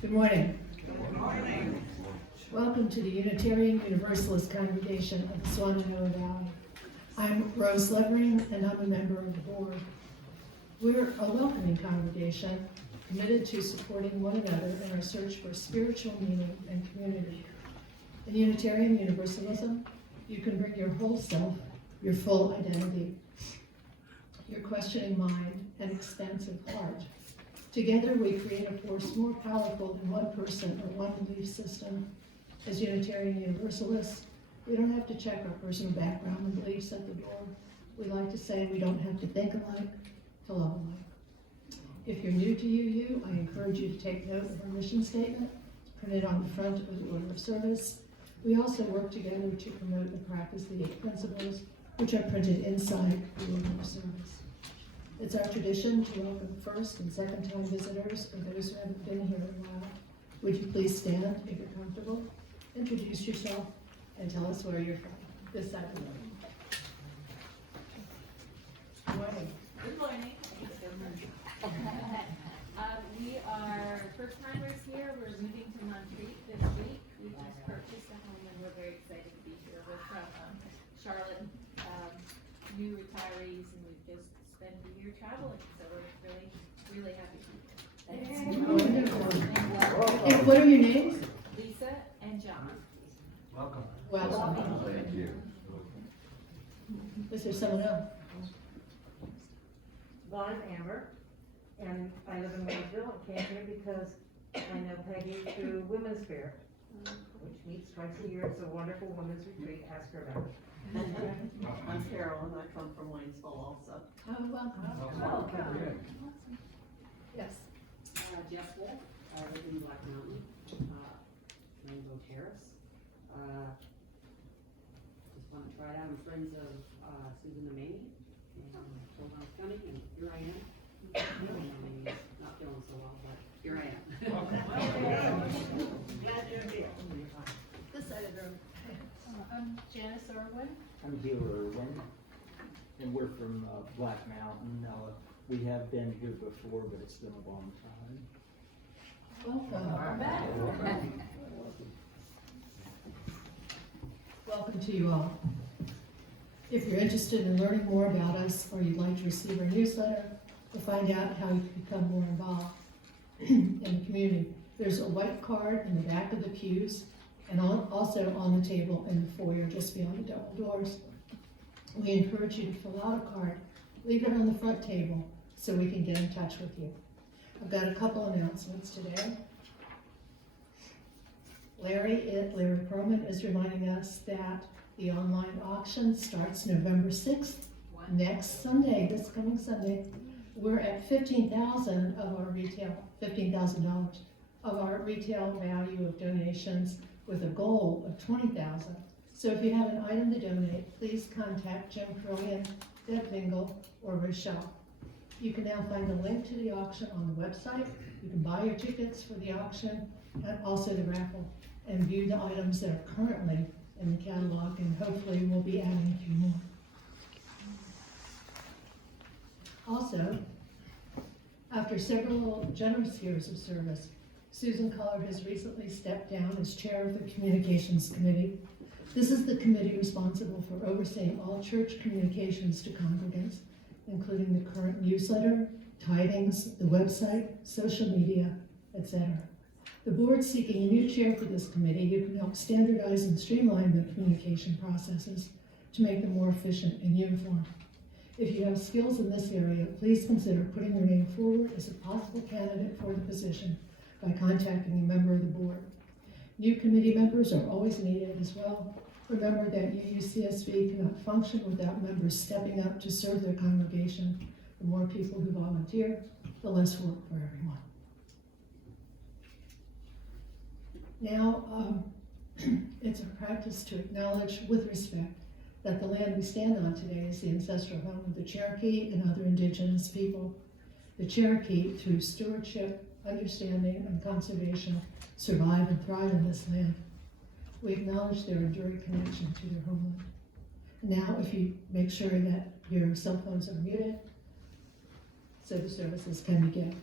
Good morning. Welcome to the Unitarian Universalist Congregation of the Shenandoah Valley. I'm Rose Levering, and I'm a member of the board. We're a welcoming congregation committed to supporting one another in our search for spiritual meaning and community. In Unitarian Universalism, you can bring your whole self, your full identity, your questioning mind, and expansive heart. Together, we create a force more powerful than one person or one belief system. As Unitarian Universalists, we don't have to check our personal background and beliefs at the door. We like to say we don't have to think alike to love alike. If you're new to UU, I encourage you to take note of our mission statement. It's printed on the front of the order of service. We also work together to promote and practice the 8 principles, which are printed inside the order of service. It's our tradition to welcome first and second time visitors or those who haven't been here in a while. Would you please stand if you're comfortable? Introduce yourself and tell us where you're from. This side of the room. Good morning. Good morning. We are first timers here. We're moving to Montreat this week. We just purchased a home and we're very excited to be here. We're from Charlotte, new retirees, and we've just spent a year traveling, so we're really happy to be here. Wonderful. And what are your names? Lisa and John. Welcome. Welcome. Thank you. Is there someone else? Well, I'm Amber, and I live in Waynesville and came here because I know Peggy through Women's Fair, which meets twice a year. It's a wonderful women's retreat. Ask her about it. I'm Carol, and I come from Waynesville also. Oh, welcome. Welcome. Yes. Jess Wolf, I live in Black Mountain, Rainbow Terrace. Just want to try it out. I'm friends of Susan Amani and Children's County, and here I am. Not feeling so well, but here I am. Glad you're here. This side of the room. I'm Janice Irwin. I'm Hugh Irwin, and we're from Black Mountain. We have been here before, but it's been a long time. Welcome. Welcome to you all. If you're interested in learning more about us, or you'd like to receive our newsletter, or find out how you can become more involved in the community, there's a white card in the back of the pews, and also on the table in the foyer just beyond the double doors. We encourage you to fill out a card, leave it on the front table so we can get in touch with you. I've got a couple announcements today. Larry Perlman is reminding us that the online auction starts November 6th. Wow. Next Sunday, this coming Sunday, we're at $15,000 of our retail value of donations with a goal of $20,000. So if you have an item to donate, please contact Jim Curlian, Deb Bingle, or Rochelle. You can now find a link to the auction on the website. You can buy your tickets for the auction and also the raffle, and view the items that are currently in the catalog, and hopefully we'll be adding a few more. Also, after several generous years of service, Susan Collar has recently stepped down as chair of the Communications Committee. This is the committee responsible for overseeing all church communications to congregants, including the current newsletter, tidings, the website, social media, etc. The board's seeking a new chair for this committee who can help standardize and streamline the communication processes to make them more efficient and uniform. If you have skills in this area, please consider putting your name forward as a possible candidate for the position by contacting a member of the board. New committee members are always needed as well. Remember that UUCSB cannot function without members stepping up to serve their congregation. The more people who volunteer, the less work for everyone. Now, it's a practice to acknowledge with respect that the land we stand on today is the ancestral home of the Cherokee and other indigenous people. The Cherokee, through stewardship, understanding, and conservation, survive and thrive in this land. We acknowledge their enduring connection to their homeland. Now, if you make sure that your cell phones are muted, so the services can begin.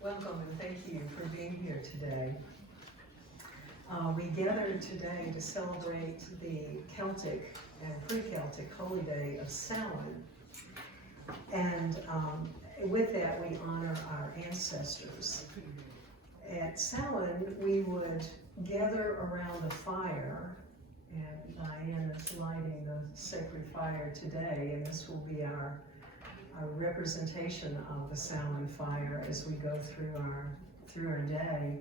Welcome and thank you for being here today. We gathered today to celebrate the Celtic and pre-Celtic holy day of Samhain. And with that, we honor our ancestors. At Samhain, we would gather around a fire, and Diane is lighting the sacred fire today, and this will be our representation of the Samhain Fire as we go through our day.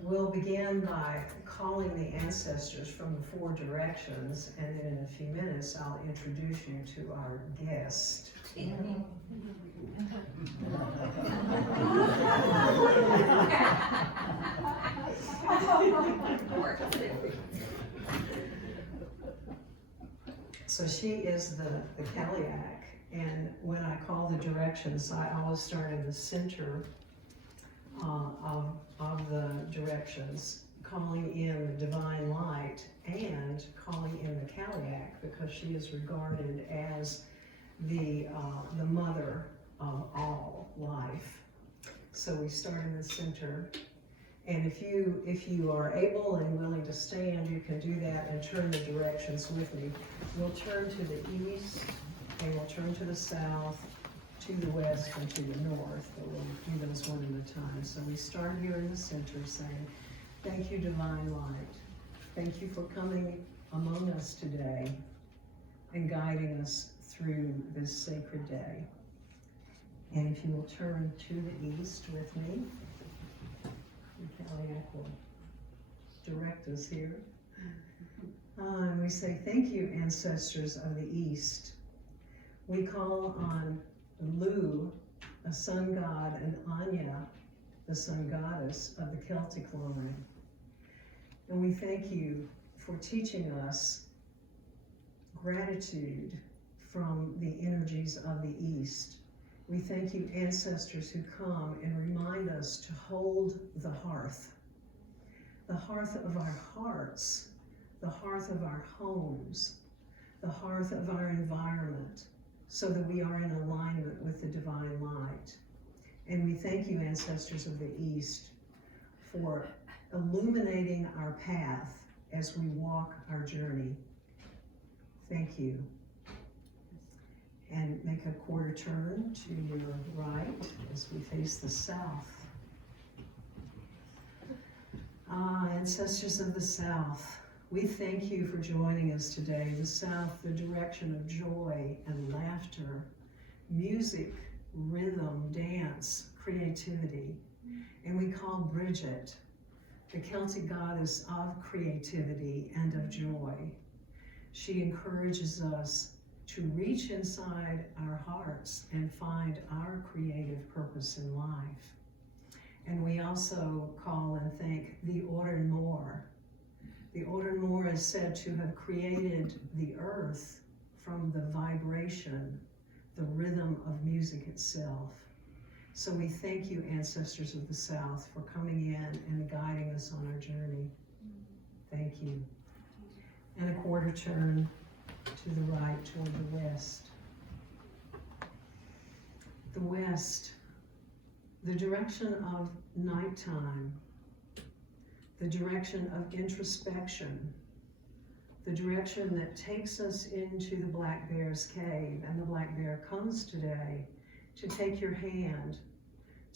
We'll begin by calling the ancestors from the four directions, and then in a few minutes I'll introduce you to our guest. So she is the Kaliak. And when I call the directions, I always start in the center of the directions, calling in the divine light and calling in the Kaliak, because she is regarded as the mother of all life. So we start in the center. And if you are able and willing to stand, you can do that and turn the directions with me. We'll turn to the east, and we'll turn to the south, to the west, and to the north, but we'll do those one at a time. So we start here in the center saying, thank you, divine light. Thank you for coming among us today and guiding us through this sacred day. And if you will turn to the east with me, the Kaliak will direct us here. And we say, thank you, ancestors of the east. We call on Lu, a sun god, and Anya, the sun goddess of the Celtic line. And we thank you for teaching us gratitude from the energies of the East. We thank you, ancestors who come and remind us to hold the hearth of our hearts, the hearth of our homes, the hearth of our environment, so that we are in alignment with the divine light. And we thank you, ancestors of the East, for illuminating our path as we walk our journey. Thank you. And make a quarter turn to your right as we face the south. Ancestors of the South, we thank you for joining us today. The South, the direction of joy and laughter, music, rhythm, dance, creativity. And we call Bridget the Celtic goddess of creativity and of joy. She encourages us to reach inside our hearts and find our creative purpose in life. And we also call and thank the Oren Mor. The Oren Mor is said to have created the earth from the vibration, the rhythm of music itself. So we thank you, Ancestors of the South, for coming in and guiding us on our journey. Thank you. And a quarter turn to the right toward the west. The west, the direction of nighttime, the direction of introspection, the direction that takes us into the Black Bear's cave. And the Black Bear comes today to take your hand,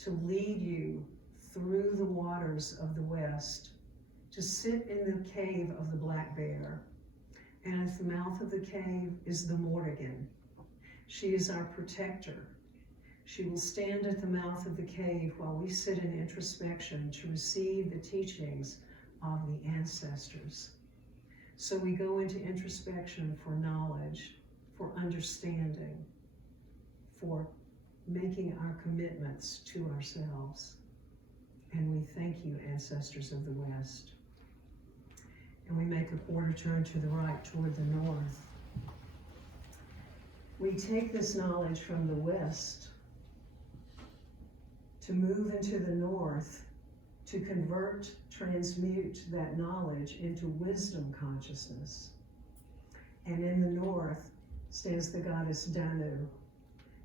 to lead you through the waters of the west, to sit in the cave of the Black Bear. And at the mouth of the cave is the Morrigan. She is our protector. She will stand at the mouth of the cave while we sit in introspection to receive the teachings of the ancestors. So we go into introspection for knowledge, for understanding, for making our commitments to ourselves. And we thank you, Ancestors of the West. And we make a quarter turn to the right toward the north. We take this knowledge from the west to move into the north, to convert, transmute that knowledge into wisdom consciousness. And in the north stands the goddess Danu.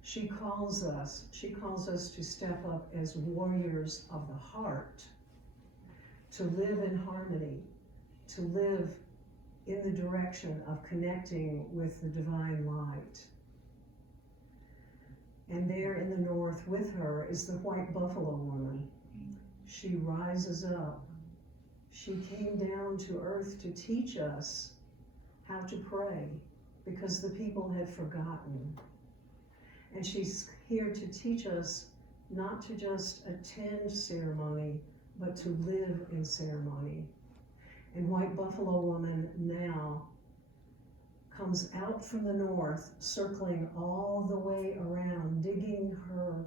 She calls us to step up as warriors of the heart, to live in harmony, to live in the direction of connecting with the divine light. And there in the north with her is the white buffalo woman. She rises up. She came down to earth to teach us how to pray because the people had forgotten. And she's here to teach us not to just attend ceremony, but to live in ceremony. And White Buffalo Woman now comes out from the north, circling all the way around, digging her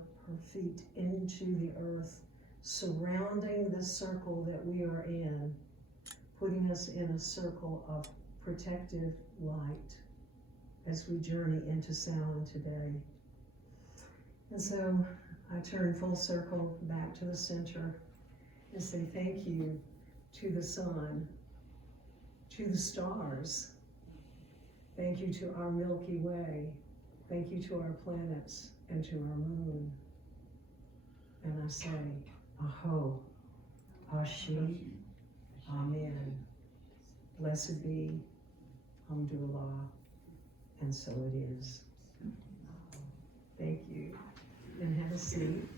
feet into the earth, surrounding the circle that we are in, putting us in a circle of protective light as we journey into Samhain today. And so I turn full circle back to the center and say thank you to the sun, to the stars. Thank you to our Milky Way. Thank you to our planets and to our moon. And I say, Aho, Ashi, Amen. Blessed be, Alhamdulillah, and so it is. Thank you, and have a seat.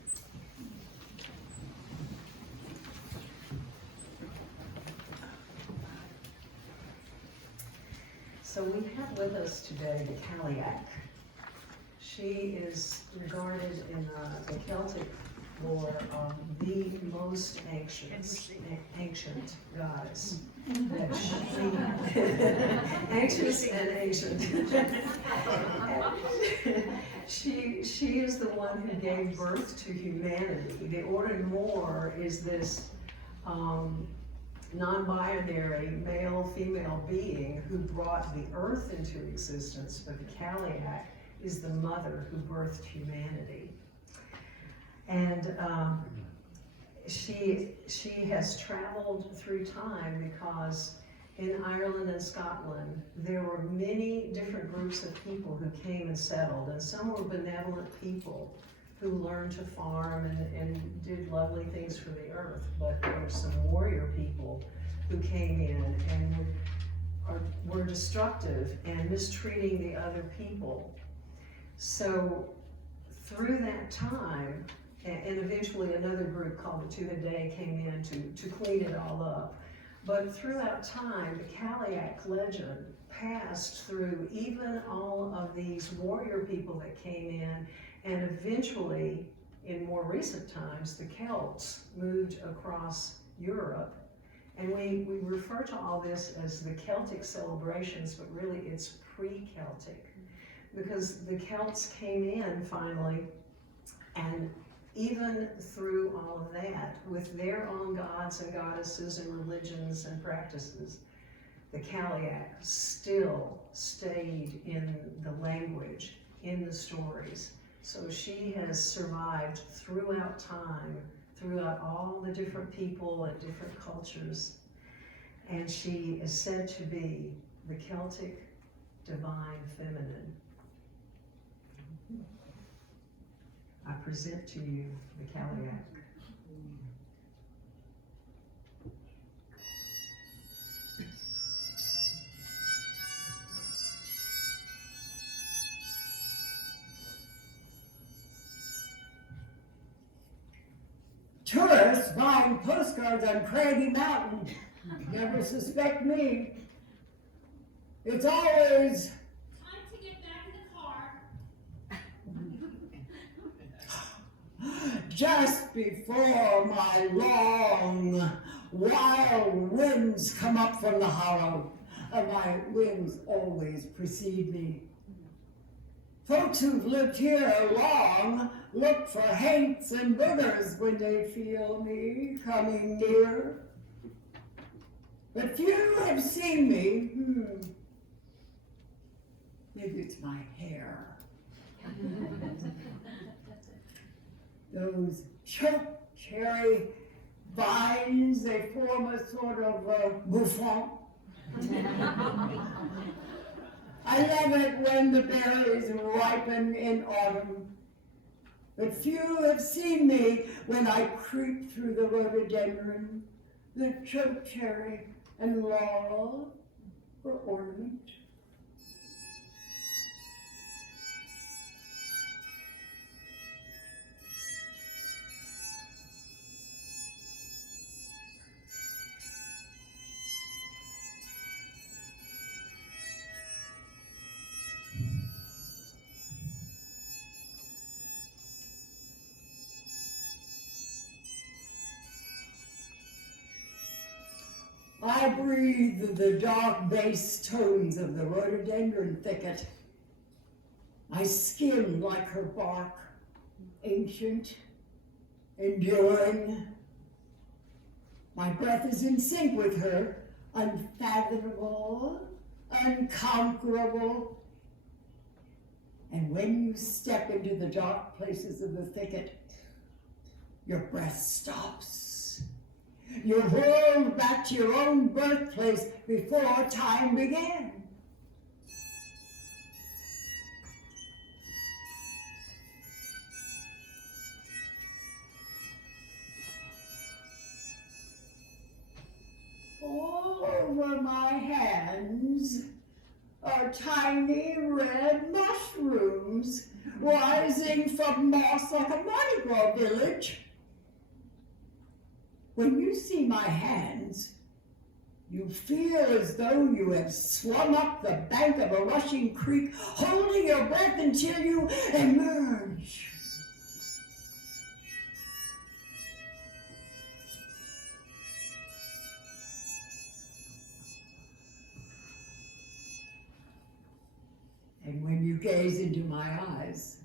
So we have with us today the Caliac. She is regarded in the Celtic lore the most ancient goddess. Anxious and ancient. She is the one who gave birth to humanity. The Oren Mor is this non-binary male-female being who brought the earth into existence, but the Caliac is the mother who birthed humanity. And she has traveled through time because in Ireland and Scotland there were many different groups of people who came and settled, and some were benevolent people who learned to farm and did lovely things for the earth, but there were some warrior people who came in and were destructive and mistreating the other people. So through that time, and eventually another group called the Two-A-Day came in to clean it all up. But throughout time, the Kaliak legend passed through even all of these warrior people that came in, and eventually, in more recent times, the Celts moved across Europe. And we refer to all this as the Celtic celebrations, but really it's pre-Celtic. Because the Celts came in finally, and even through all of that, with their own gods and goddesses and religions and practices, the Kaliak still stayed in the language, in the stories. So she has survived throughout time, throughout all the different people and different cultures. And she is said to be the Celtic divine feminine. I present to you the Kaliak. Tourists buying postcards on Craggy Mountain never suspect me. It's always Time to get back in the car. just before my long, wild winds come up from the hollow. My winds always precede me. Folks who've lived here long look for haints and boogers when they feel me coming near. But few have seen me. Maybe it's my hair. Those choke cherry vines, they form a sort of bouffant. I love it when the berries ripen in autumn. But few have seen me when I creep through the rhododendron, the chokecherry and laurel for ornament. I breathe the dark bass tones of the rhododendron thicket. I skim like her bark, ancient, enduring. My breath is in sync with her, unfathomable, unconquerable. And when you step into the dark places of the thicket, your breath stops. You're whirled back to your own birthplace before time began. All over my hands are tiny red mushrooms rising from moss like a Mardi Gras village. When you see my hands, you feel as though you have swum up the bank of a rushing creek, holding your breath until you emerge. And when you gaze into my eyes,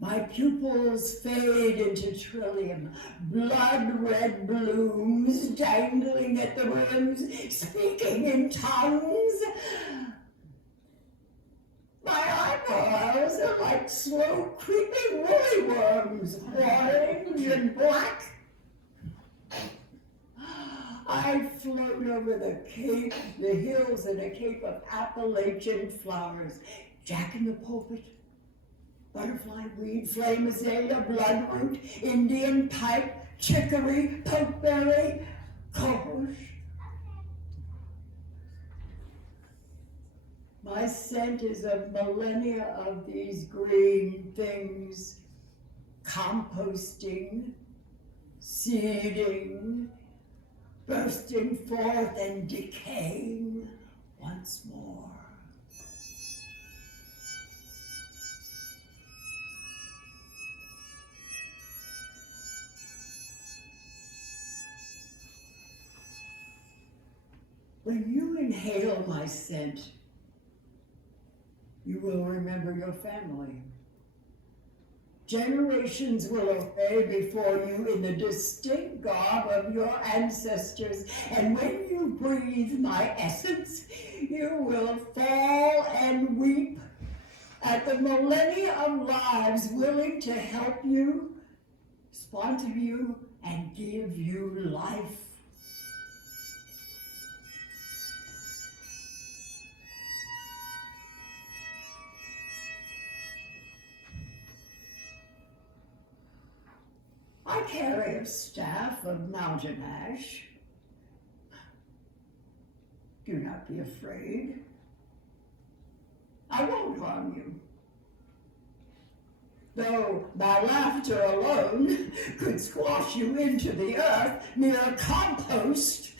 my pupils fade into trillium, blood-red blooms dangling at the rims, speaking in tongues. My eyebrows are like slow creeping woolly worms, orange and black. I float over the cape, the hills in a cape of Appalachian flowers, jack in the pulpit, butterfly weed, flame azalea, bloodroot, Indian pipe, chicory, pokeberry, cohosh. My scent is of millennia of these green things, composting, seeding, bursting forth and decaying once more. When you inhale my scent, you will remember your family. Generations will obey before you in the distinct garb of your ancestors, and when you breathe my essence, you will fall and weep at the millennia of lives willing to help you, sponsor you, and give you life. I carry a staff of mountain ash. Do not be afraid. I won't harm you. Though my laughter alone could squash you into the earth, mere compost,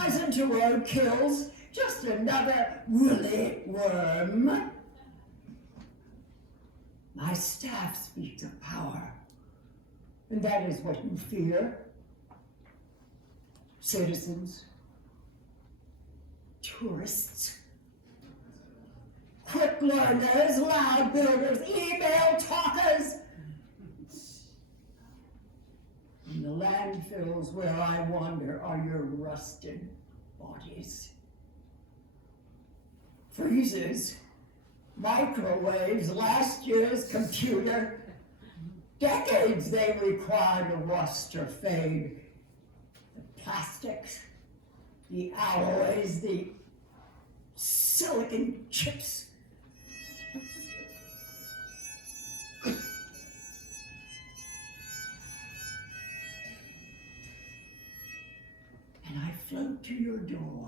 as into roadkills, just another woolly worm. My staff speaks of power. And that is what you fear. Citizens, tourists, quick learners, loud builders, email talkers. In the landfills where I wander are your rusted bodies. Freezers, microwaves, last year's computer. Decades they require to rust or fade. The plastics, the alloys, the silicon chips. And I float to your door.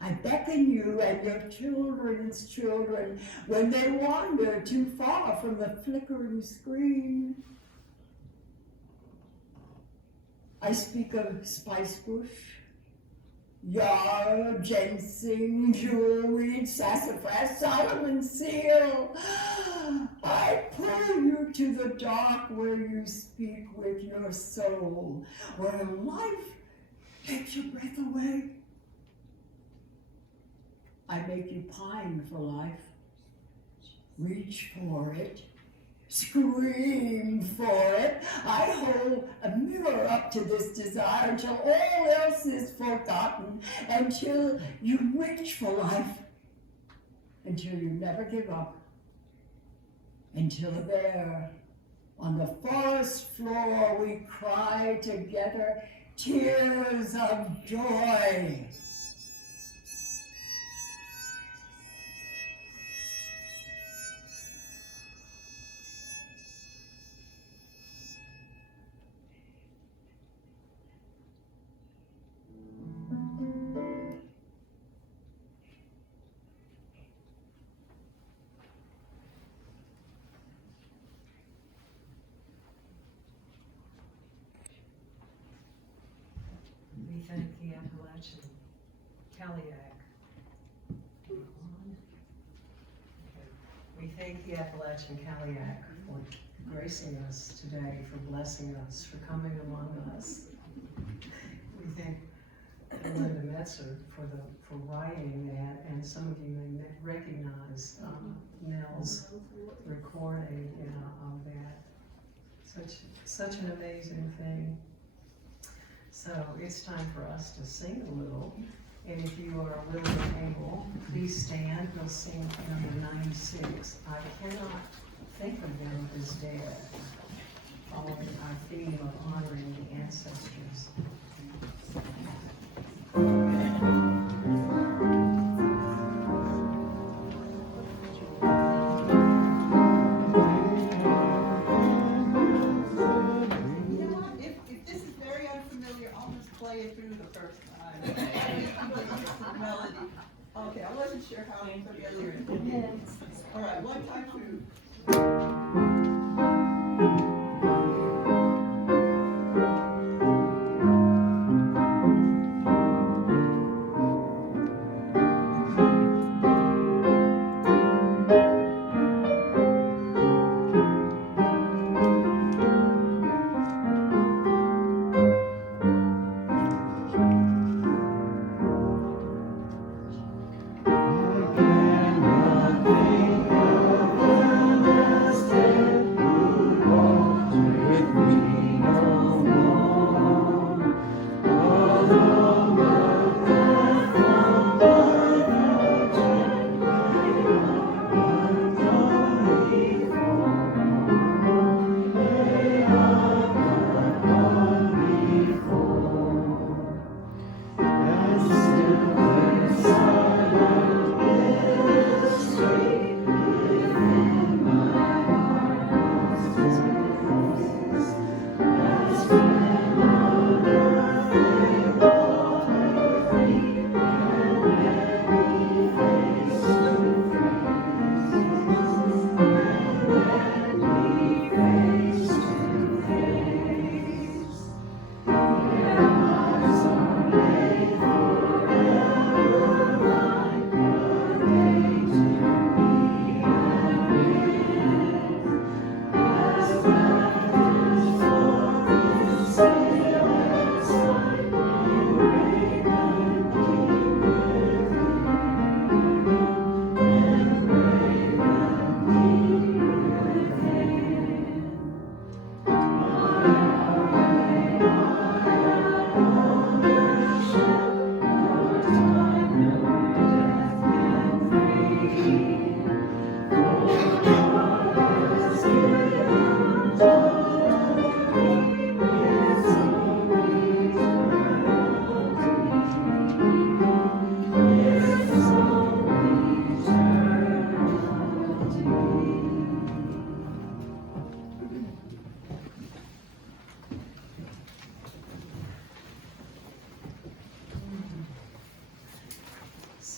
I beckon you and your children's children when they wander too far from the flickering screen. I speak of spicebush, yarrow, ginseng, jewelweed, sassafras, Solomon's seal. I pull you to the dark where you speak with your soul, where life takes your breath away. I make you pine for life. Reach for it. Scream for it. I hold a mirror up to this desire until all else is forgotten, until you reach for life, until you never give up, until there, on the forest floor, we cry together tears of joy. We thank the Appalachian Caliac. We thank the Appalachian Caliac for gracing us today, for blessing us, for coming among us. We thank Linda Metzer for writing that, and some of you may recognize Nell's recording of that. Such an amazing thing. So it's time for us to sing a little, and if you are willing and able, please stand. We'll sing number 96. I cannot think of them as dead, following our theme of honoring the ancestors. Through the first time. Melody. Okay, I wasn't sure how familiar it is. All right, 1 time 2.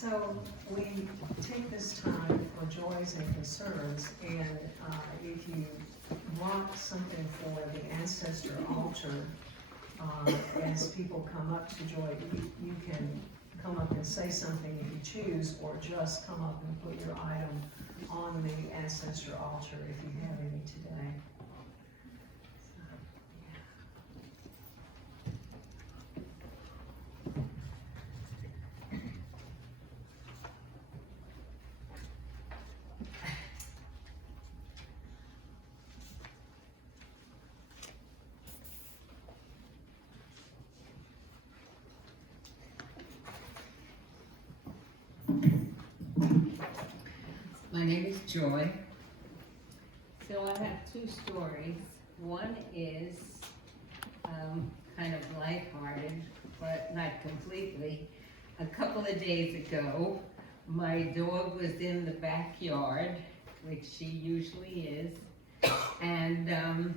So we take this time for joys and concerns, and if you want something for the Ancestor Altar, as people come up to joy, you can come up and say something if you choose, or just come up and put your item on the Ancestor Altar if you have any today. My name is Joy. So I have two stories. One is kind of lighthearted, but not completely. A couple of days ago, my dog was in the backyard, which she usually is, and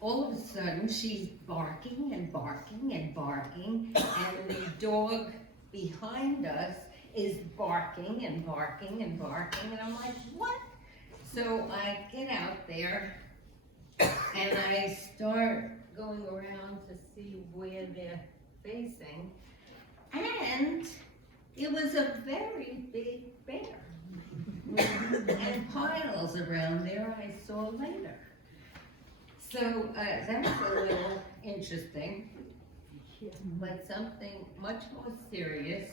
all of a sudden she's barking and barking and barking, and the dog behind us is barking and barking and barking, and I'm like, what? So I get out there and I start going around to see where they're facing, and it was a very big bear. And piles around there I saw later. So that's a little interesting. But something much more serious.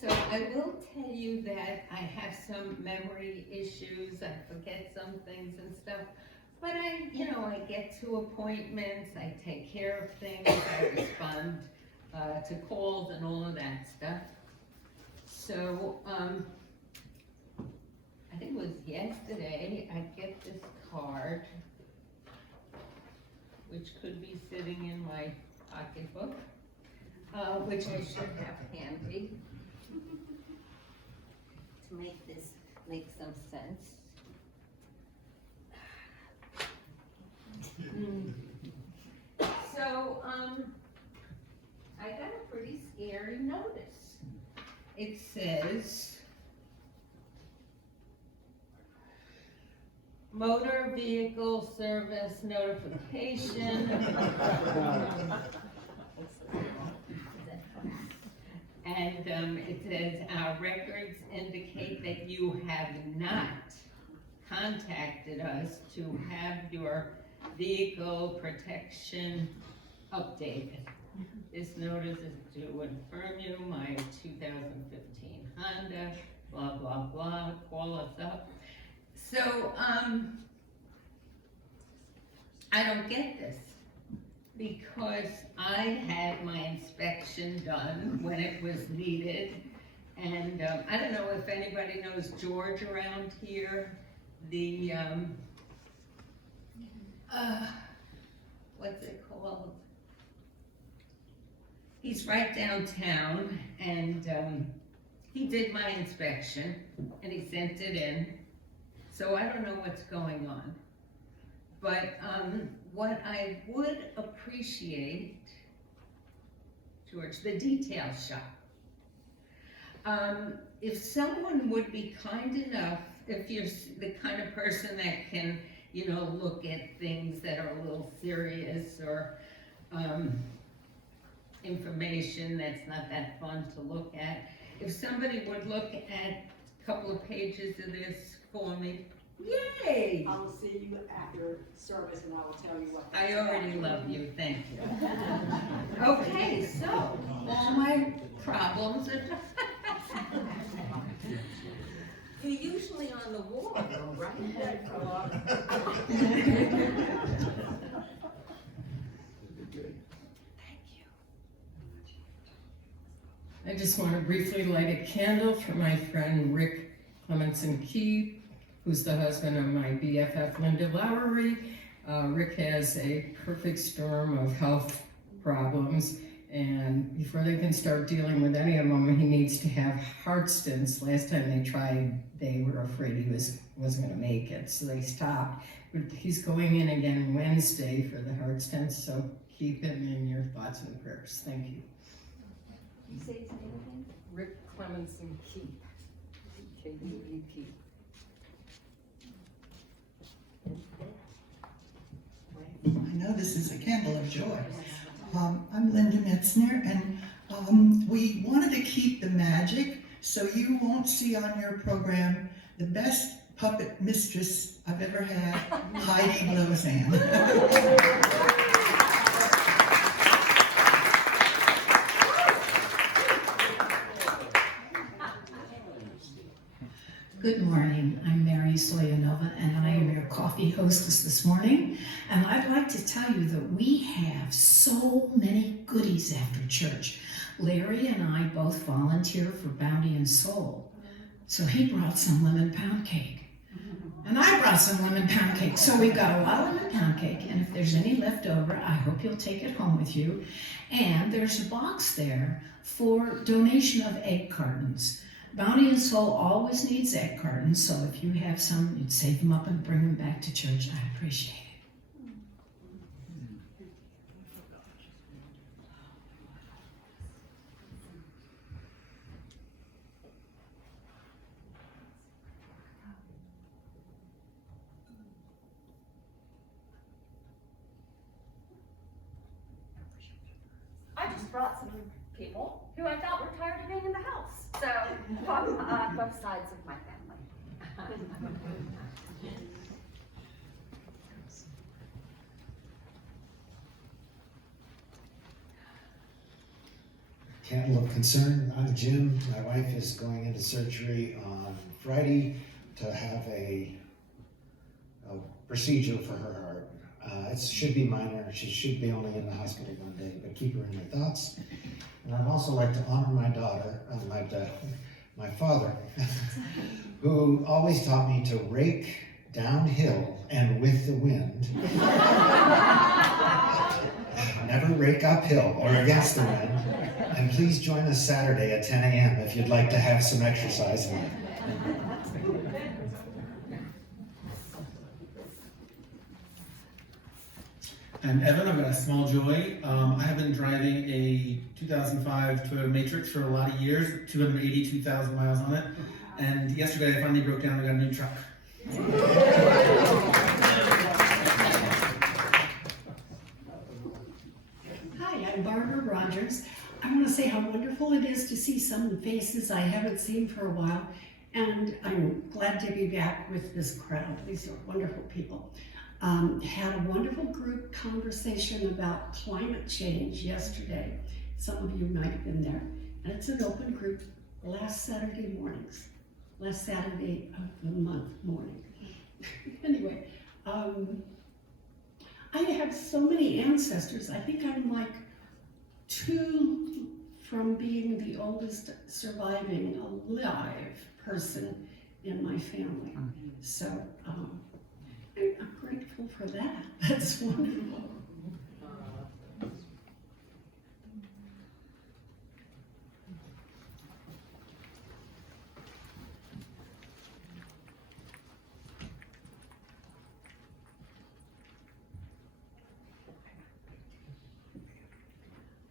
So I will tell you that I have some memory issues. I forget some things and stuff. But I get to appointments. I take care of things. I respond to calls and all of that stuff. So I think it was yesterday, I get this card, which could be sitting in my pocketbook, which I should have handy to make this make some sense. So, I got a pretty scary notice. It says, motor vehicle service notification. And it says, our records indicate that you have not contacted us to have your vehicle protection updated. This notice is to inform you my 2015 Honda, blah, blah, blah, call us up. So, I don't get this, because I had my inspection done when it was needed, and I don't know if anybody knows George around here, the, what's it called? He's right downtown, and he did my inspection, and he sent it in. So I don't know what's going on. But what I would appreciate, George, the detail shop. If someone would be kind enough, if you're the kind of person that can, look at things that are a little serious, or information that's not that fun to look at, if somebody would look at a couple of pages of this for me, yay! I will see you after service and I will tell you what. I already love you, thank you. Okay, so, all my problems are You're usually on the wall, though, right? Thank you. I just want to briefly light a candle for my friend Rick Clemenson Key, who's the husband of my BFF Linda Lowery. Rick has a perfect storm of health problems, And before they can start dealing with any of them, he needs to have heart stents. Last time they tried, they were afraid he wasn't gonna make it, so they stopped. But he's going in again Wednesday for the heart stents, so keep him in your thoughts and prayers. Thank you. You say his name again? Rick Clemenson Keep. K-E-E-P. I know this is a candle of joy. I'm Linda Metzner, and we wanted to keep the magic, so you won't see on your program the best puppet mistress I've ever had, Heidi Blozan. Good morning, I'm Mary Soyanova, and I am your coffee hostess this morning. And I'd like to tell you that we have so many goodies after church. Larry and I both volunteer for Bounty and Soul. So he brought some lemon pound cake. And I brought some lemon pound cake. So we've got a lot of lemon pound cake, and if there's any left over, I hope you'll take it home with you. And there's a box there for donation of egg cartons. Bounty and Soul always needs egg cartons, so if you have some, you'd save them up and bring them back to church. I appreciate it. I just brought some people who I thought were tired of being in the house. So, from both sides of my family. Candle of concern. I'm Jim. My wife is going into surgery on Friday to have a procedure for her heart. It should be minor. She should be only in the hospital one day, but keep her in your thoughts. And I'd also like to honor my daughter, my father, who always taught me to rake downhill and with the wind. Never rake uphill or against the wind. And please join us Saturday at 10 a.m. if you'd like to have some exercise in it. I'm Evan. I've got a small joy. I have been driving a 2005 Toyota Matrix for a lot of years, 282,000 miles on it. And yesterday I finally broke down and got a new truck. Hi, I'm Barbara Rogers. I want to say how wonderful it is to see some faces I haven't seen for a while. And I'm glad to be back with this crowd. These are wonderful people. Had a wonderful group conversation about climate change yesterday. Some of you might have been there. And it's an open group last Saturday mornings. Last Saturday of the month morning. Anyway, I have so many ancestors. I think I'm like 2 from being the oldest surviving alive person in my family. So, I'm grateful for that. That's wonderful.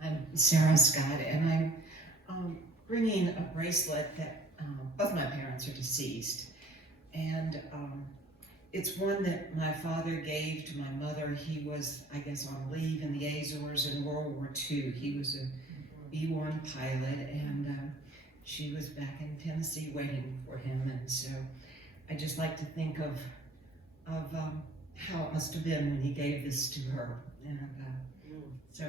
I'm Sarah Scott, and I'm bringing a bracelet that both my parents are deceased. And it's one that my father gave to my mother. He was, I guess, on leave in the Azores in World War II. He was a B-1 pilot, and she was back in Tennessee waiting for him. And so I just like to think of how it must have been when he gave this to her. And so.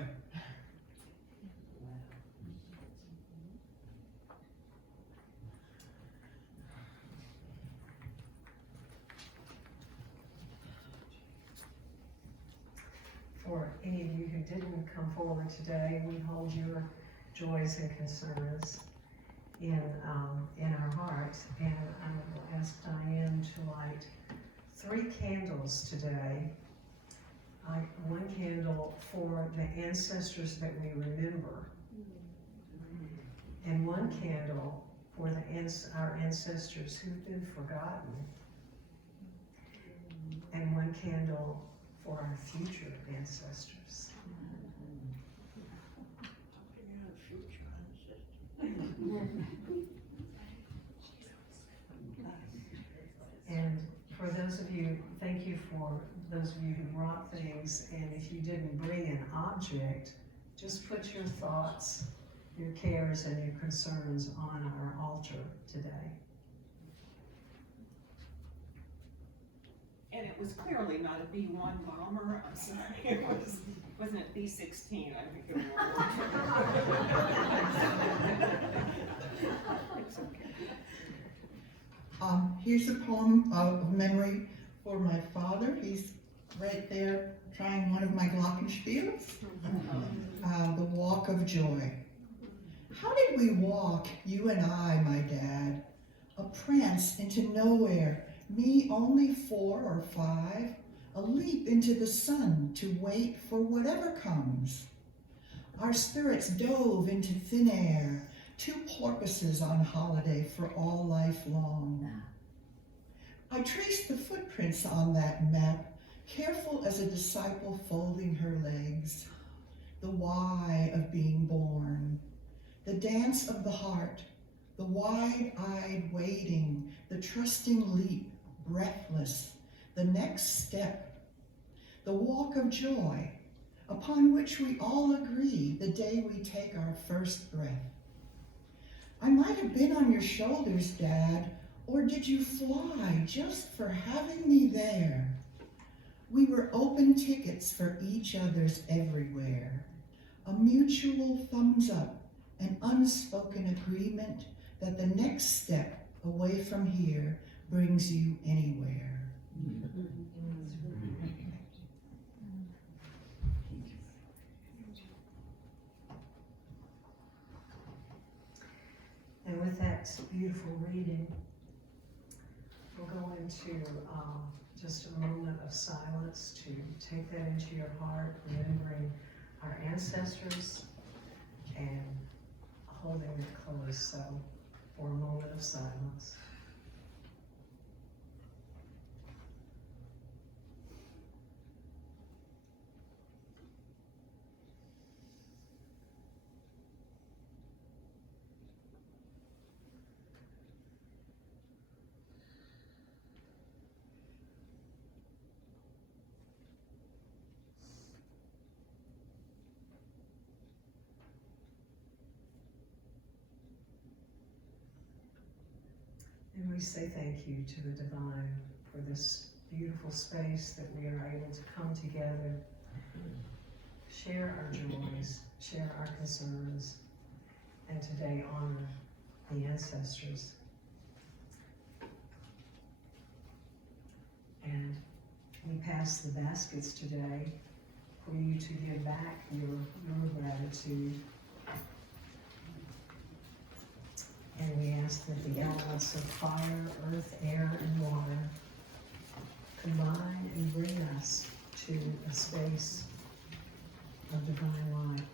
For any of you who didn't come forward today, we hold your joys and concerns in our hearts. And I will ask Diane to light 3 candles today one candle for the ancestors that we remember, and one candle for our ancestors who've been forgotten, and one candle for our future ancestors. And for those of you, thank you for those of you who brought things, and if you didn't bring an object, just put your thoughts, your cares, and your concerns on our altar today. And it was clearly not a B-1 bomber, I'm sorry, wasn't it B-16, I think it was. It's okay. Here's a poem of memory for my father. He's right there trying one of my glockenspiels. The Walk of Joy. How did we walk, you and I, my dad, a prance into nowhere, me only 4 or 5, a leap into the sun to wait for whatever comes. Our spirits dove into thin air, 2 porpoises on holiday for all life long. I traced the footprints on that map, careful as a disciple folding her legs. The why of being born, the dance of the heart, the wide-eyed waiting, the trusting leap, breathless, the next step, the walk of joy, upon which we all agree the day we take our first breath. I might have been on your shoulders, Dad, or did you fly just for having me there? We were open tickets for each other's everywhere, a mutual thumbs up, an unspoken agreement that the next step away from here brings you anywhere. And with that beautiful reading, we'll go into just a moment of silence to take that into your heart, remembering our ancestors and holding it close. So, for a moment of silence. And we say thank you to the Divine for this beautiful space that we are able to come together, share our joys, share our concerns, and today honor the ancestors. And we pass the baskets today for you to give back your gratitude. And we ask that the elements of fire, earth, air, and water combine and bring us to a space of divine light.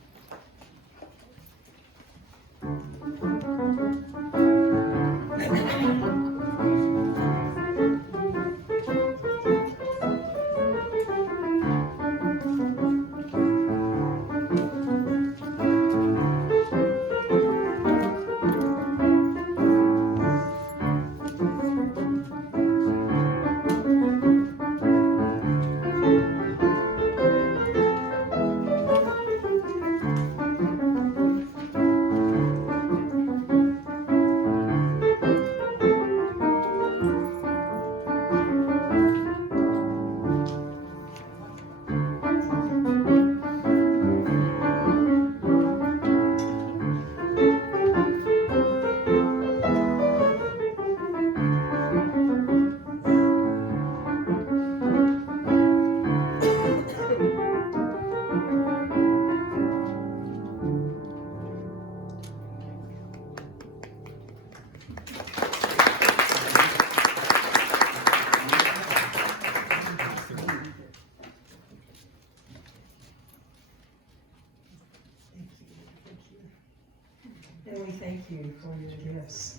gifts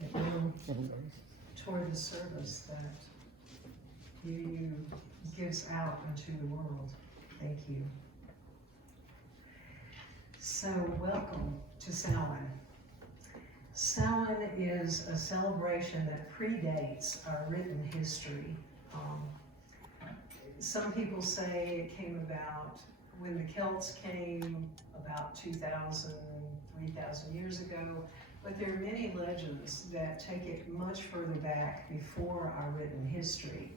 that go toward the service that you gives out into the world. Thank you. So welcome to Samhain. Samhain is a celebration that predates our written history. Some people say it came about when the Celts came about 2,000, 3,000 years ago, but there are many legends that take it much further back before our written history.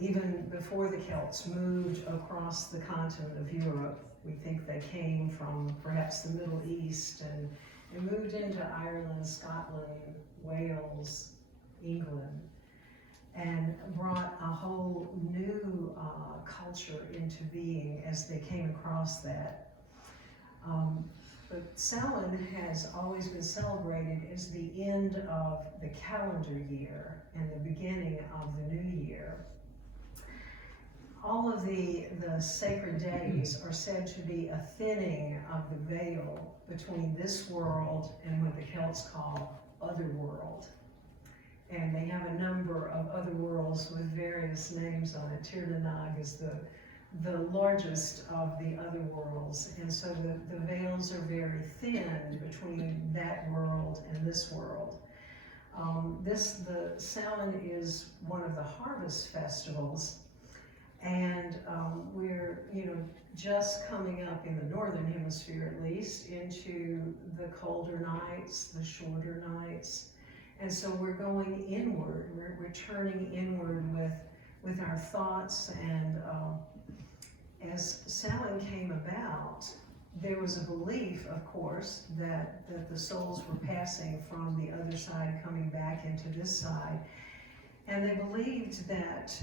Even before the Celts moved across the continent of Europe, we think they came from perhaps the Middle East and moved into Ireland, Scotland, Wales, England, and brought a whole new culture into being as they came across that. But Samhain has always been celebrated as the end of the calendar year and the beginning of the new year. All of the sacred days are said to be a thinning of the veil between this world and what the Celts call otherworld. And they have a number of other worlds with various names on it. Tirdanag is the largest of the other worlds. And so the veils are very thin between that world and this world. The Samhain is one of the harvest festivals. And we're, just coming up in the northern hemisphere at least into the colder nights, the shorter nights. And so we're going inward, we're turning inward with our thoughts, and as Samhain came about, there was a belief, of course, that the souls were passing from the other side, coming back into this side, and they believed that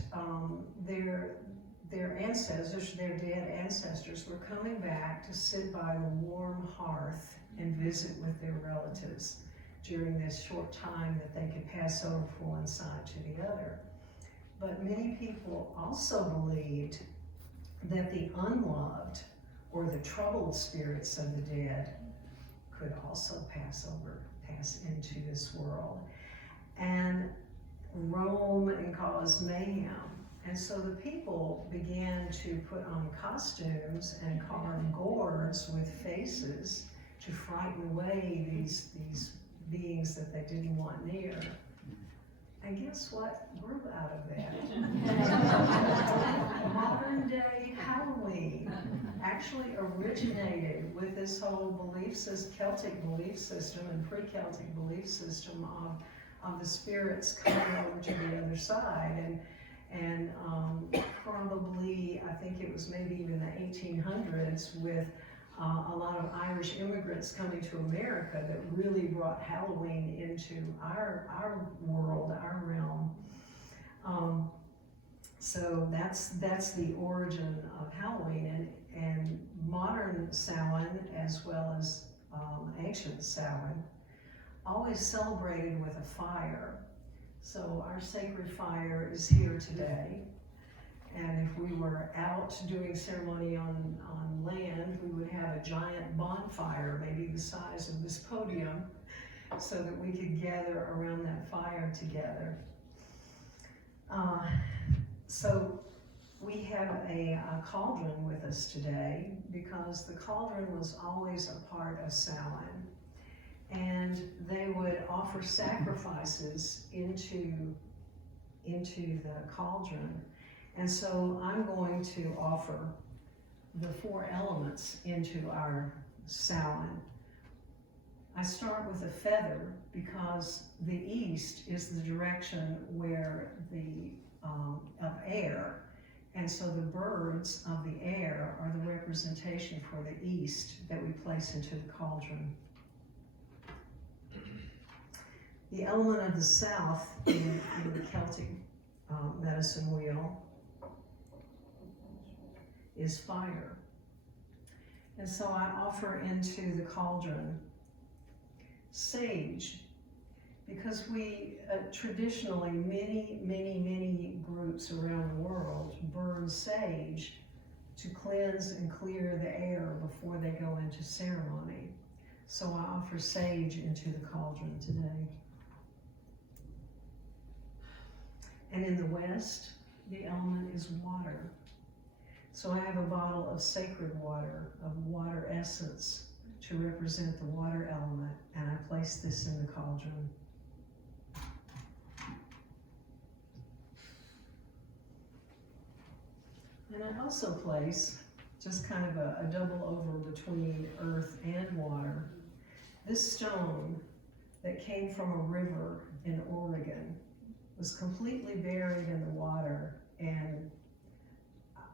their ancestors, their dead ancestors, were coming back to sit by the warm hearth and visit with their relatives during this short time that they could pass over from one side to the other. But many people also believed that the unloved or the troubled spirits of the dead could also pass into this world and roam and cause mayhem. And so the people began to put on costumes and carve gourds with faces to frighten away these beings that they didn't want near. And guess what grew out of that? Modern day Halloween actually originated with this whole belief system, Celtic belief system and pre-Celtic belief system of the spirits coming over to the other side. And probably, I think it was maybe even the 1800s with a lot of Irish immigrants coming to America that really brought Halloween into our world, our realm. So that's the origin of Halloween, and modern Samhain, as well as ancient Samhain, always celebrated with a fire. So our sacred fire is here today. And if we were out doing ceremony on land, we would have a giant bonfire, maybe the size of this podium, so that we could gather around that fire together. So we have a cauldron with us today because the cauldron was always a part of Samhain. And they would offer sacrifices into the cauldron. And so I'm going to offer the 4 elements into our Samhain. I start with a feather because the east is the direction where of air, and so the birds of the air are the representation for the east that we place into the cauldron. The element of the south in the Celtic medicine wheel is fire. And so I offer into the cauldron sage, because we traditionally, many groups around the world burn sage to cleanse and clear the air before they go into ceremony. So I offer sage into the cauldron today. And in the West, the element is water. So I have a bottle of sacred water, of water essence, to represent the water element, and I place this in the cauldron. And I also place, just kind of a double over between earth and water, this stone that came from a river in Oregon, was completely buried in the water, and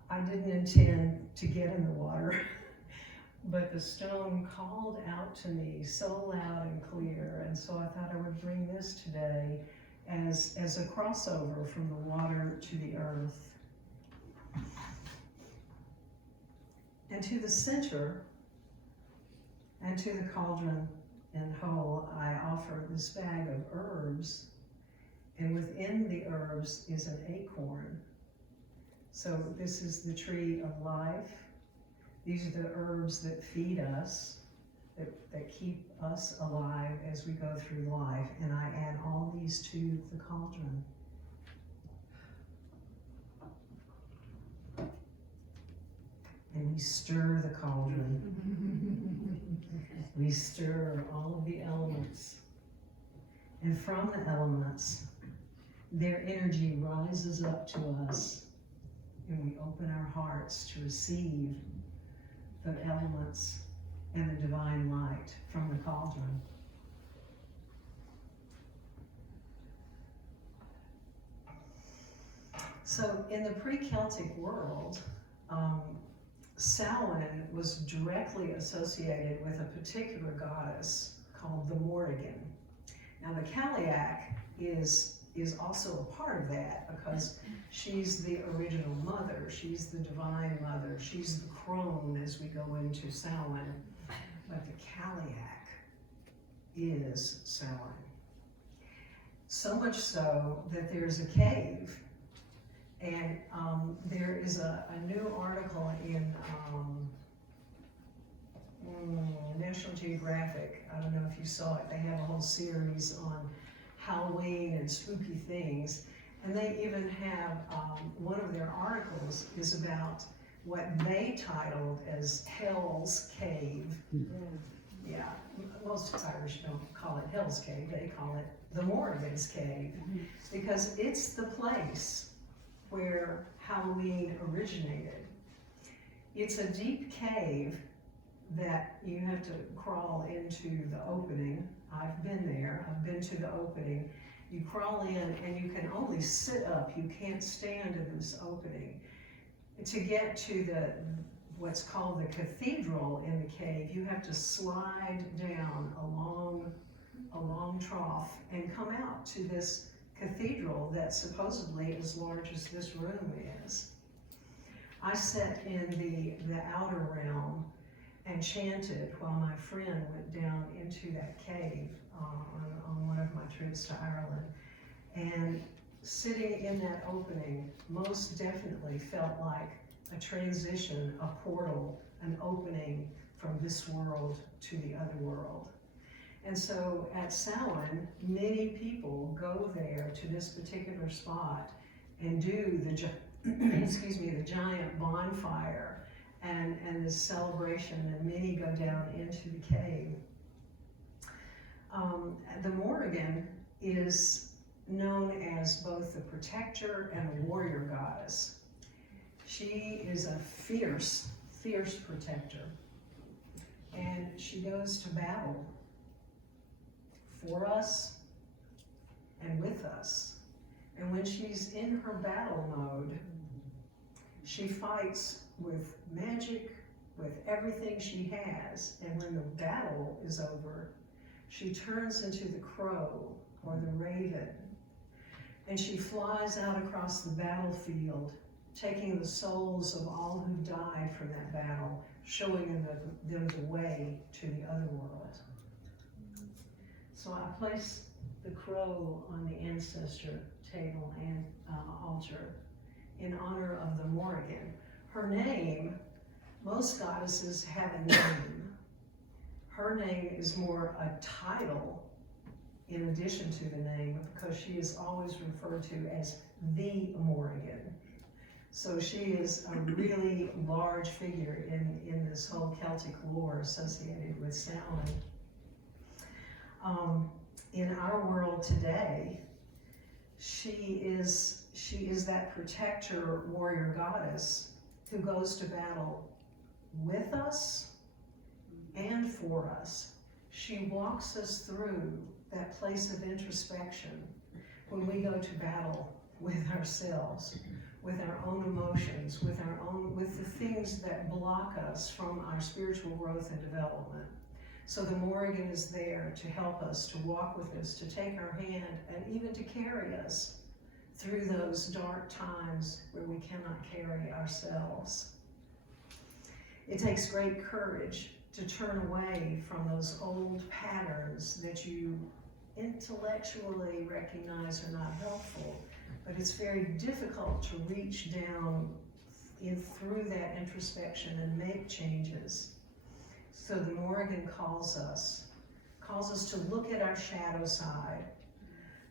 I didn't intend to get in the water, but the stone called out to me so loud and clear, and so I thought I would bring this today as a crossover from the water to the earth. And to the center, and to the cauldron and whole, I offer this bag of herbs, and within the herbs is an acorn. So this is the tree of life. These are the herbs that feed us, that keep us alive as we go through life, and I add all these to the cauldron. And we stir the cauldron. We stir all of the elements. And from the elements, their energy rises up to us, and we open our hearts to receive the elements and the divine light from the cauldron. So in the pre-Celtic world, Samhain was directly associated with a particular goddess called the Morrigan. Now the Caliac is also a part of that, because she's the original mother, she's the divine mother, she's the crone as we go into Samhain, but the Caliac is Samhain. So much so that there's a cave, and there is a new article in National Geographic. I don't know if you saw it. They have a whole series on Halloween and spooky things, and they even have one of their articles is about what they titled as Hell's Cave. Yeah, most Irish don't call it Hell's Cave, they call it the Morrigan's Cave, because it's the place where Halloween originated. It's a deep cave that you have to crawl into the opening. I've been there, I've been to the opening. You crawl in and you can only sit up, you can't stand in this opening. To get to what's called the cathedral in the cave, you have to slide down a long trough and come out to this cathedral that's supposedly as large as this room is. I sat in the outer realm and chanted while my friend went down into that cave on one of my trips to Ireland. And sitting in that opening most definitely felt like a transition, a portal, an opening from this world to the other world. And so at Samhain, many people go there to this particular spot and do the giant bonfire and this celebration, and many go down into the cave. The Morrigan is known as both the protector and the warrior goddess. She is a fierce protector, and she goes to battle for us and with us. And when she's in her battle mode, she fights with magic, with everything she has, and when the battle is over, she turns into the crow or the raven, and she flies out across the battlefield, taking the souls of all who died from that battle, showing them the way to the other world. So I place the crow on the ancestor table and altar in honor of the Morrigan. Her name, most goddesses have a name. Her name is more a title in addition to the name, because she is always referred to as the Morrigan. So she is a really large figure in this whole Celtic lore associated with Samhain. In our world today, she is that protector warrior goddess who goes to battle with us and for us. She walks us through that place of introspection when we go to battle with ourselves, with our own emotions, with the things that block us from our spiritual growth and development. So the Morrigan is there to help us, to walk with us, to take our hand, and even to carry us through those dark times where we cannot carry ourselves. It takes great courage to turn away from those old patterns that you intellectually recognize are not helpful, but it's very difficult to reach down through that introspection and make changes. So the Morrigan calls us to look at our shadow side,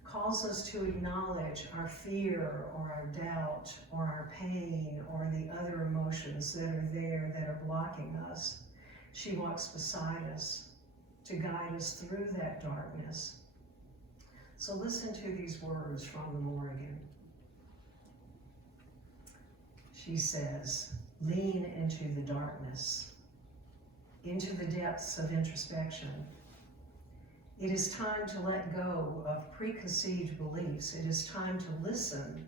calls us to acknowledge our fear or our doubt or our pain or the other emotions that are there that are blocking us. She walks beside us to guide us through that darkness. So listen to these words from the Morrigan. She says, lean into the darkness, into the depths of introspection. It is time to let go of preconceived beliefs. It is time to listen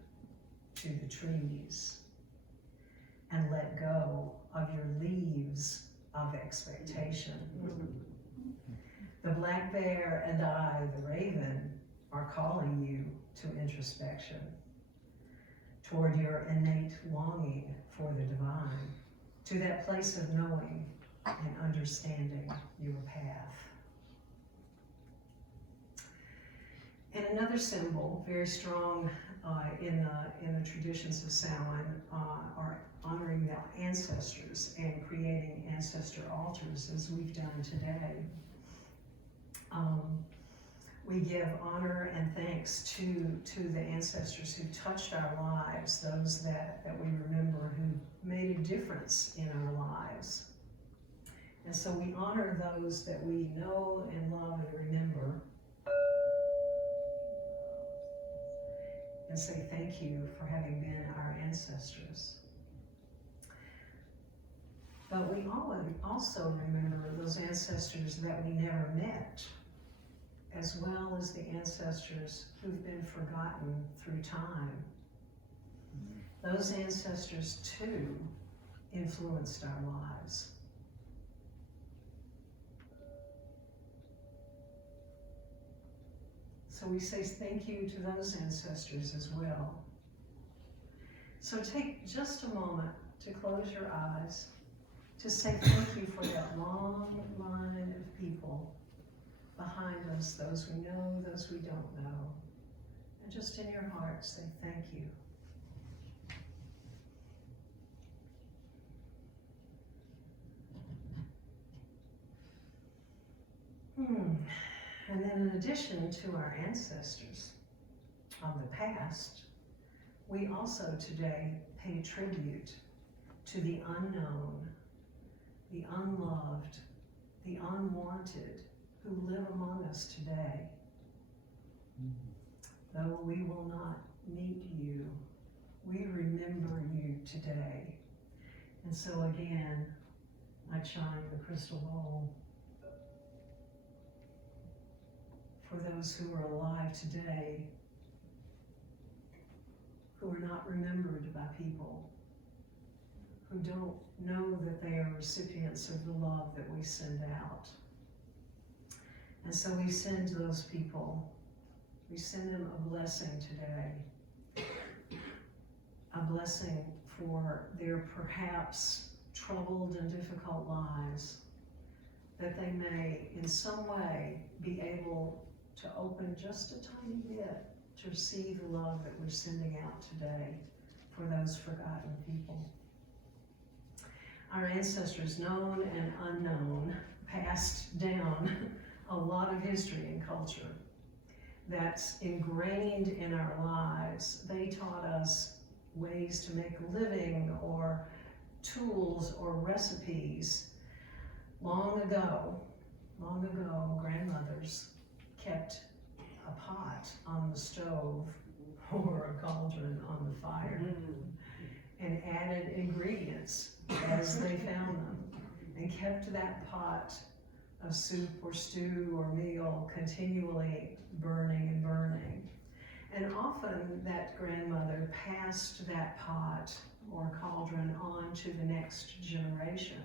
to the trees and let go of your leaves of expectation. The black bear and I, the raven, are calling you to introspection, toward your innate longing for the divine, to that place of knowing and understanding your path. And another symbol, very strong in the traditions of Samhain, are honoring the ancestors and creating ancestor altars, as we've done today. We give honor and thanks to the ancestors who touched our lives, those that we remember who made a difference in our lives. And so we honor those that we know and love and remember, and say thank you for having been our ancestors. But we also remember those ancestors that we never met, as well as the ancestors who've been forgotten through time. Those ancestors too influenced our lives. So we say thank you to those ancestors as well. So take just a moment to close your eyes, to say thank you for that long line of people behind us, those we know, those we don't know. And just in your heart, say thank you. And then in addition to our ancestors of the past, we also today pay tribute to the unknown, the unloved, the unwanted, who live among us today. Though we will not meet you, we remember you today. And so again, I chime the crystal bowl for those who are alive today, who are not remembered by people, who don't know that they are recipients of the love that we send out. And so we send to those people, we send them a blessing today, a blessing for their perhaps troubled and difficult lives, that they may in some way be able to open just a tiny bit to receive the love that we're sending out today for those forgotten people. Our ancestors, known and unknown, passed down a lot of history and culture that's ingrained in our lives. They taught us ways to make a living or tools or recipes. Long ago, grandmothers kept a pot on the stove or a cauldron on the fire and added ingredients as they found them and kept that pot of soup or stew or meal continually burning and burning. And often that grandmother passed that pot or cauldron on to the next generation.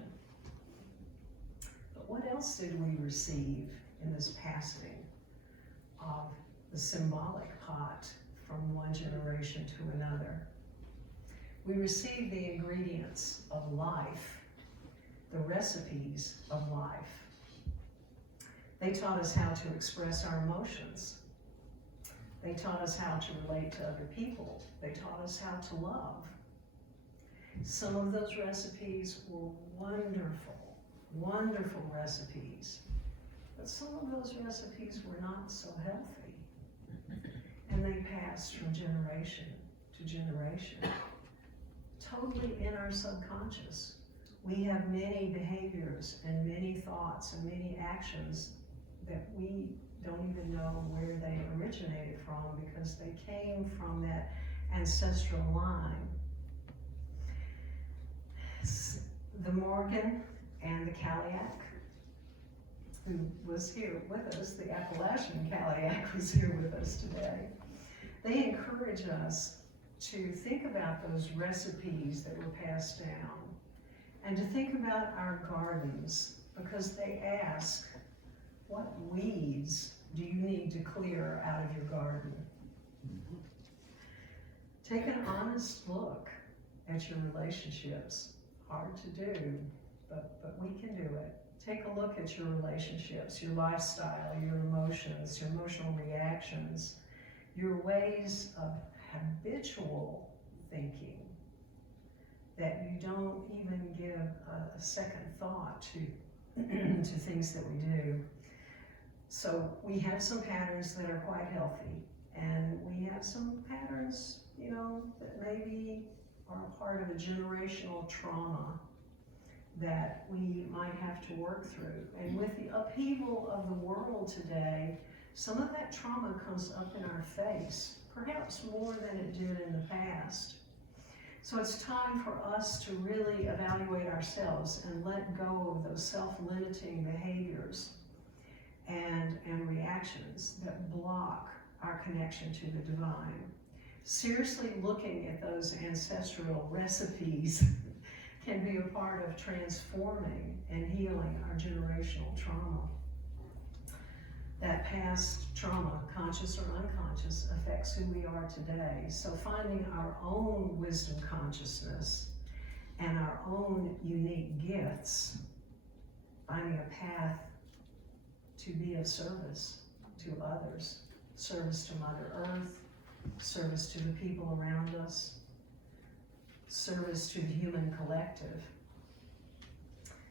But what else did we receive in this passing of the symbolic pot from one generation to another? We received the ingredients of life, the recipes of life. They taught us how to express our emotions. They taught us how to relate to other people. They taught us how to love. Some of those recipes were wonderful, wonderful recipes. But some of those recipes were not so healthy. And they passed from generation to generation, totally in our subconscious. We have many behaviors and many thoughts and many actions that we don't even know where they originated from because they came from that ancestral line. The Morgan and the Kaliak, who was here with us, the Appalachian Kaliak was here with us today. They encourage us to think about those recipes that were passed down and to think about our gardens, because they ask, what weeds do you need to clear out of your garden? Take an honest look at your relationships. Hard to do, but we can do it. Take a look at your relationships, your lifestyle, your emotions, your emotional reactions, your ways of habitual thinking that you don't even give a second thought to, to things that we do. So we have some patterns that are quite healthy, and we have some patterns, that maybe are a part of a generational trauma that we might have to work through. And with the upheaval of the world today, some of that trauma comes up in our face, perhaps more than it did in the past. So it's time for us to really evaluate ourselves and let go of those self-limiting behaviors and reactions that block our connection to the divine. Seriously looking at those ancestral recipes can be a part of transforming and healing our generational trauma. That past trauma, conscious or unconscious, affects who we are today. So finding our own wisdom consciousness and our own unique gifts, finding a path to be of service to others, service to Mother Earth, service to the people around us, service to the human collective.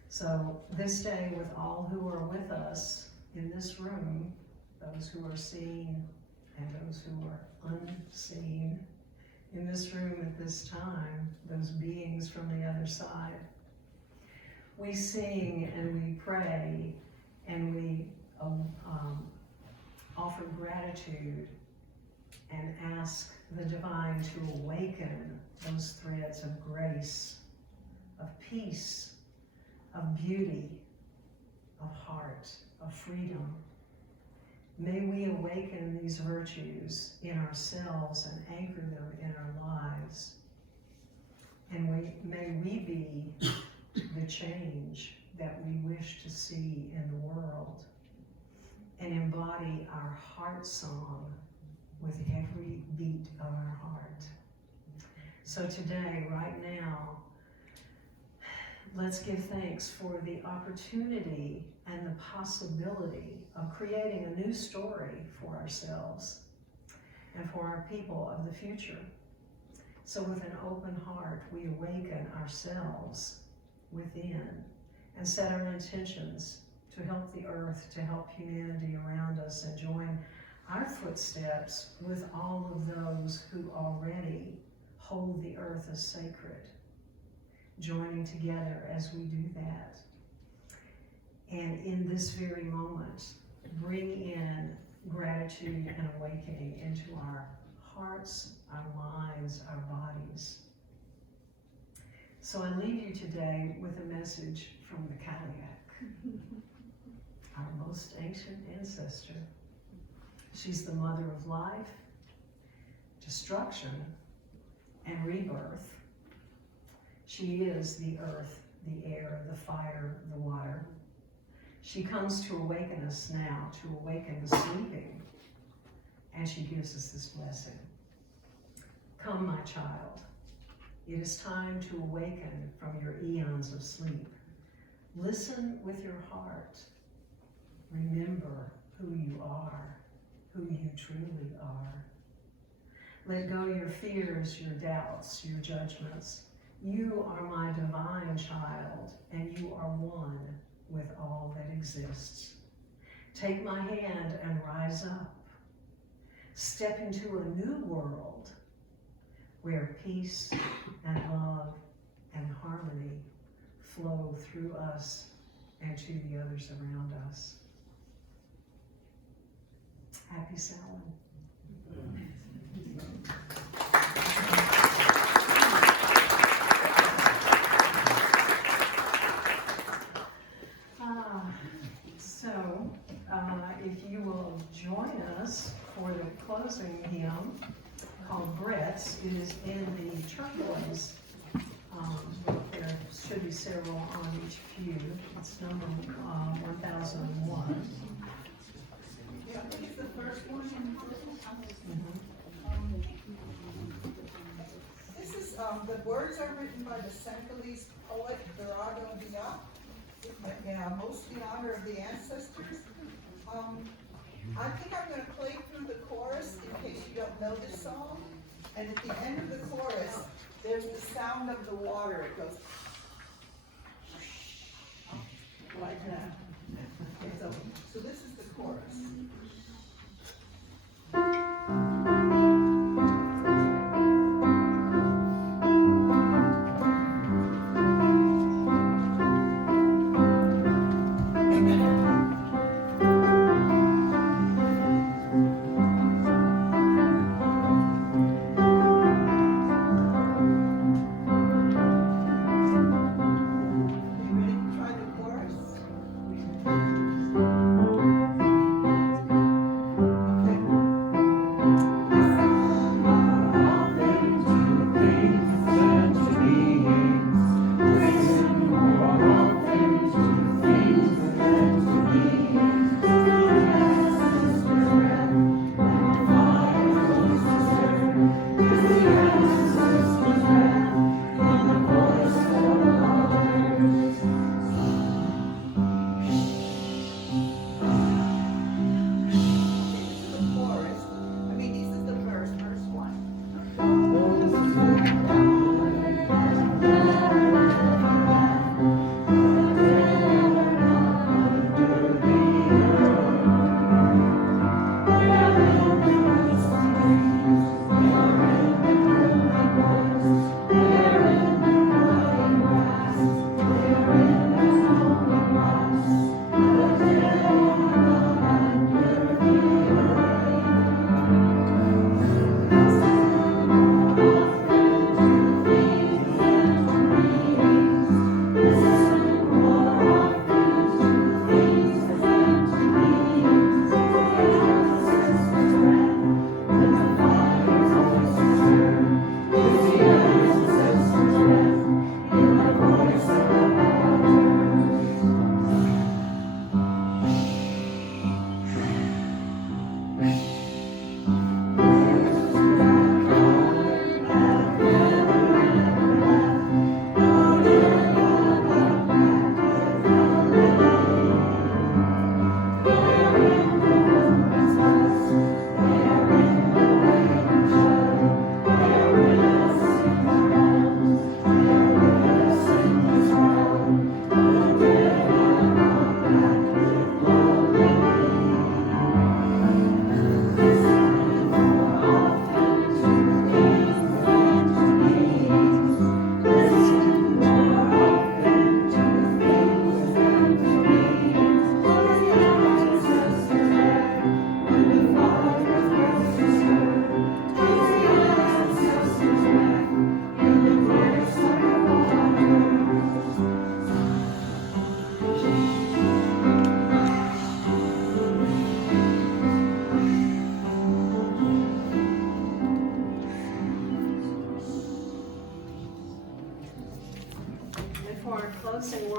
So this day, with all who are with us in this room, those who are seen and those who are unseen in this room at this time, those beings from the other side, we sing and we pray and we offer gratitude and ask the divine to awaken those threads of grace, of peace, of beauty, of heart, of freedom. May we awaken these virtues in ourselves and anchor them in our lives. And may we be the change that we wish to see in the world and embody our heart song with every beat of our heart. So today, right now, let's give thanks for the opportunity and the possibility of creating a new story for ourselves and for our people of the future. So with an open heart, we awaken ourselves within, and set our intentions to help the earth, to help humanity around us, and join our footsteps with all of those who already hold the earth as sacred, joining together as we do that. And in this very moment, bring in gratitude and awakening into our hearts, our minds, our bodies. So I leave you today with a message from the Kaliak, our most ancient ancestor. She's the mother of life, destruction, and rebirth. She is the earth, the air, the fire, the water. She comes to awaken us now, to awaken the sleeping, and she gives us this blessing. Come, my child. It is time to awaken from your eons of sleep. Listen with your heart. Remember who you are, who you truly are. Let go your fears, your doubts, your judgments. You are my divine child, and you are one with all that exists. Take my hand and rise up. Step into a new world where peace and love and harmony flow through us and to the others around us. Happy Samhain. If you will join us for the closing hymn called Brett's, it is in the turquoise. There should be several on each pew. It's number 1001. Yeah, I think it's the first one. This is, the words are written by the Senegalese poet Virago Diop, mostly in honor of the ancestors. I think I'm going to play through the chorus in case you don't know this song. And at the end of the chorus, there's the sound of the water. It goes like that. Okay, so this is the chorus.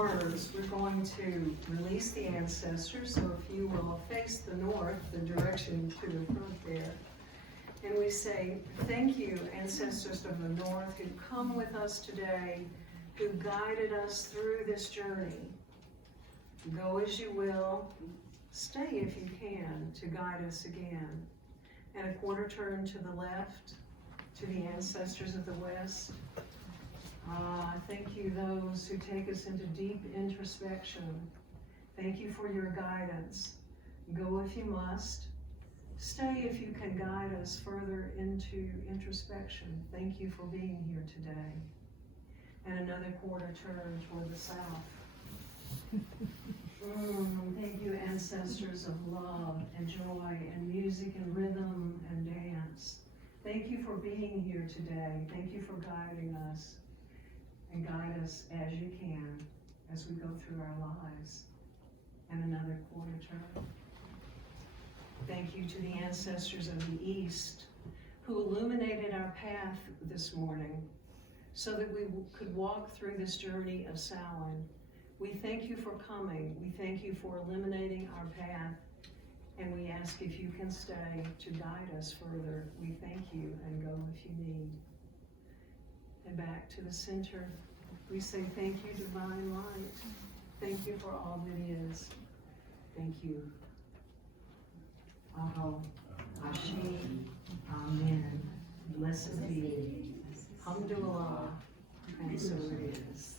words, we're going to release the ancestors, so if you will face the north, the direction to the front there. And we say, thank you, ancestors of the north, who come with us today, who guided us through this journey. Go as you will, stay if you can, to guide us again. And a quarter turn to the left, to the ancestors of the west. Thank you, those who take us into deep introspection. Thank you for your guidance. Go if you must. Stay if you can guide us further into introspection. Thank you for being here today. And another quarter turn toward the south. Thank you, ancestors of love and joy and music and rhythm and dance. Thank you for being here today. Thank you for guiding us. And guide us as you can as we go through our lives. And another quarter turn. Thank you to the ancestors of the East who illuminated our path this morning so that we could walk through this journey of Samhain. We thank you for coming. We thank you for illuminating our path. And we ask if you can stay to guide us further. We thank you and go if you need. And back to the center, we say thank you, divine light. Thank you for all that is. Thank you. Aho, Ashi, Amen. Blessed be. Alhamdulillah. And so it is.